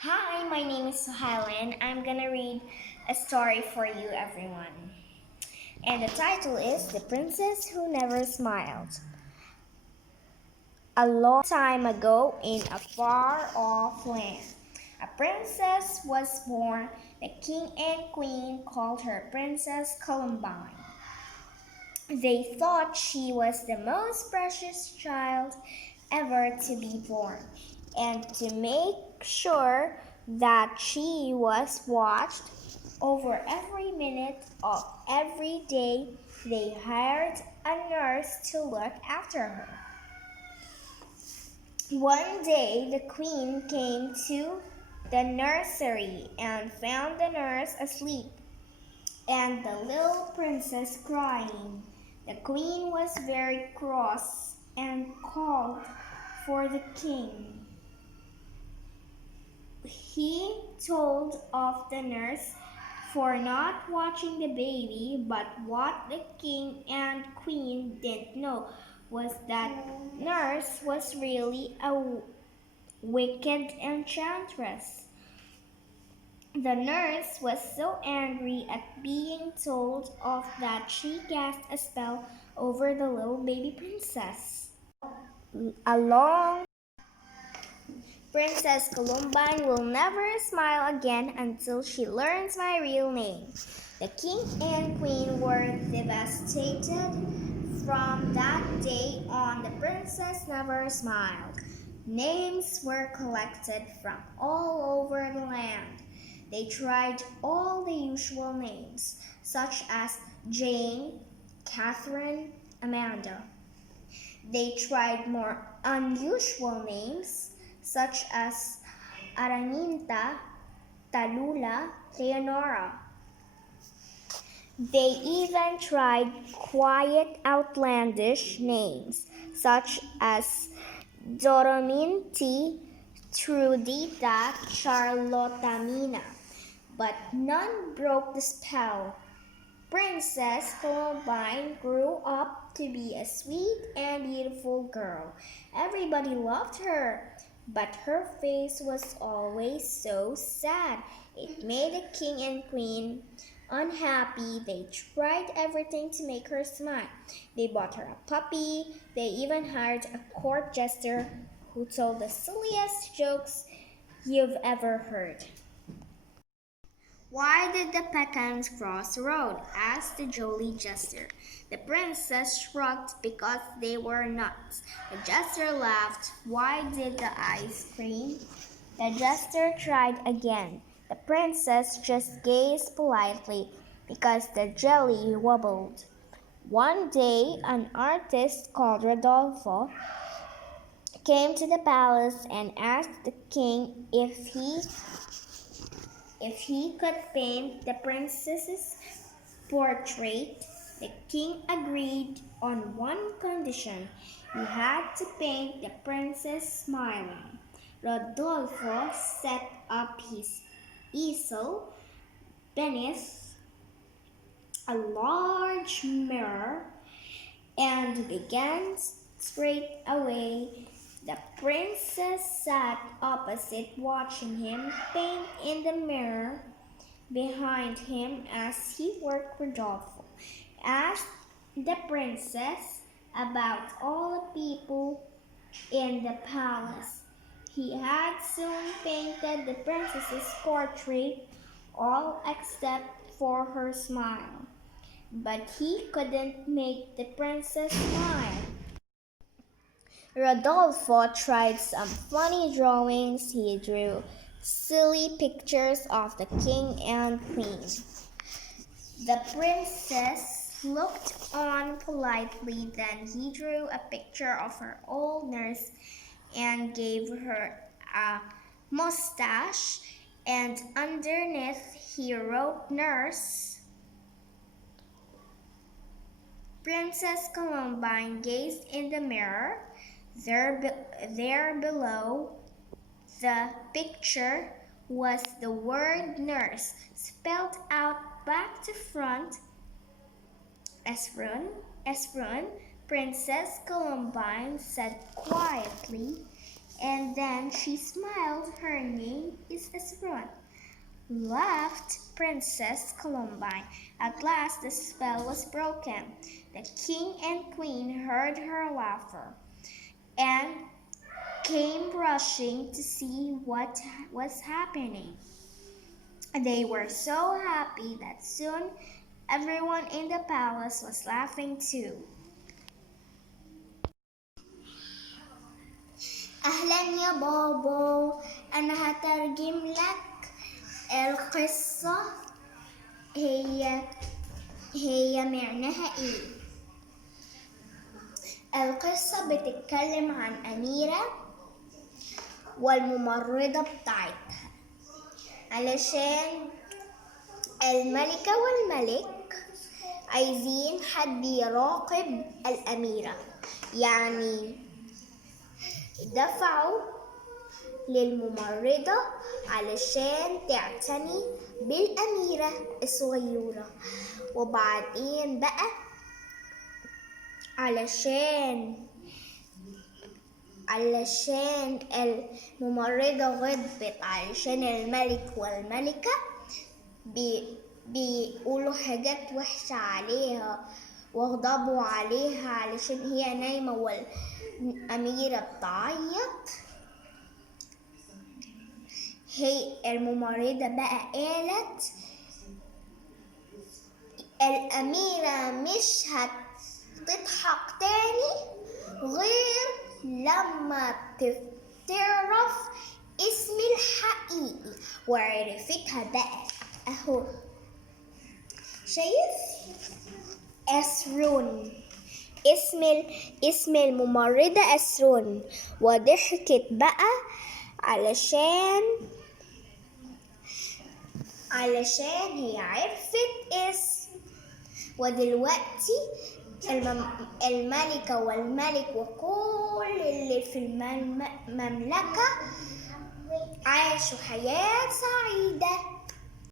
Hi, my name is Suhayla and I'm gonna read a story for you, everyone. And the title is The Princess Who Never Smiled. A long time ago, in a far off land, a princess was born. The king and queen called her Princess Columbine. They thought she was the most precious child ever to be born, and to make sure that she was watched over every minute of every day, they hired a nurse to look after her. One day, the queen came to the nursery and found the nurse asleep and the little princess crying. The queen was very cross and called for the king. He told of the nurse for not watching the baby, but what the king and queen didn't know was that nurse was really a wicked enchantress. The nurse was so angry at being told of that she cast a spell over the little baby princess. A long Princess Columbine will never smile again until she learns my real name. The king and queen were devastated. From that day on, the princess never smiled. Names were collected from all over the land. They tried all the usual names, such as Jane, Catherine, Amanda. They tried more unusual names, such as Araminta, Talula, Leonora. They even tried quiet, outlandish names, such as Dorominti, Trudita, Charlottamina, but none broke the spell. Princess Columbine grew up to be a sweet and beautiful girl. Everybody loved her, but her face was always so sad. It made the king and queen unhappy. They tried everything to make her smile. They bought her a puppy. They even hired a court jester who told the silliest jokes you've ever heard. Why did the pecans cross the road? Asked the jolly jester. The princess shrugged because they were nuts. The jester laughed. Why did the ice cream? The jester tried again. The princess just gazed politely because the jelly wobbled. One day, an artist called Rodolfo came to the palace and asked the king if he could paint the princess's portrait. The king agreed on one condition. He had to paint the princess smiling. Rodolfo set up his easel beneath a large mirror and began straight away. The princess sat opposite, watching him paint in the mirror behind him as he worked. Rodolfo asked the princess about all the people in the palace. He had soon painted the princess's portrait, all except for her smile. But he couldn't make the princess smile. Rodolfo tried some funny drawings. He drew silly pictures of the king and queen. The princess looked on politely. Then he drew a picture of her old nurse and gave her a mustache. And underneath he wrote nurse. Princess Columbine gazed in the mirror. There below the picture was the word nurse spelled out back to front. As Princess Columbine said quietly, And then she smiled. Her name is Asrun, laughed Princess Columbine. At last the spell was broken. The king and queen heard her laughter and came rushing to see what was happening. They were so happy that soon everyone in the palace was laughing too. أهلا يا بابا، أنا هترجم لك القصة. هي معناها إيه؟ القصة بتتكلم عن أميرة والممرضة بتاعتها، علشان الملكة والملك عايزين حد يراقب الأميرة، يعني دفعوا للممرضة علشان تعتني بالأميرة الصغيرة. وبعدين بقى علشان الممرضة غضبت علشان الملك والملكة بيقولوا حاجات وحشة عليها وغضبوا عليها علشان هي نايمة والأميرة بتعيط. هي الممرضة بقى قالت الأميرة مش هتضحك تاني غير لما تعرف اسمي الحقيقي. وعرفتها بقى اهو، شايف؟ أسرون، اسم الممرضة أسرون. وضحكت بقى علشان هي عرفت اسم. ودلوقتي الملكة والملك وكل اللي في المملكة عاشوا حياة سعيدة.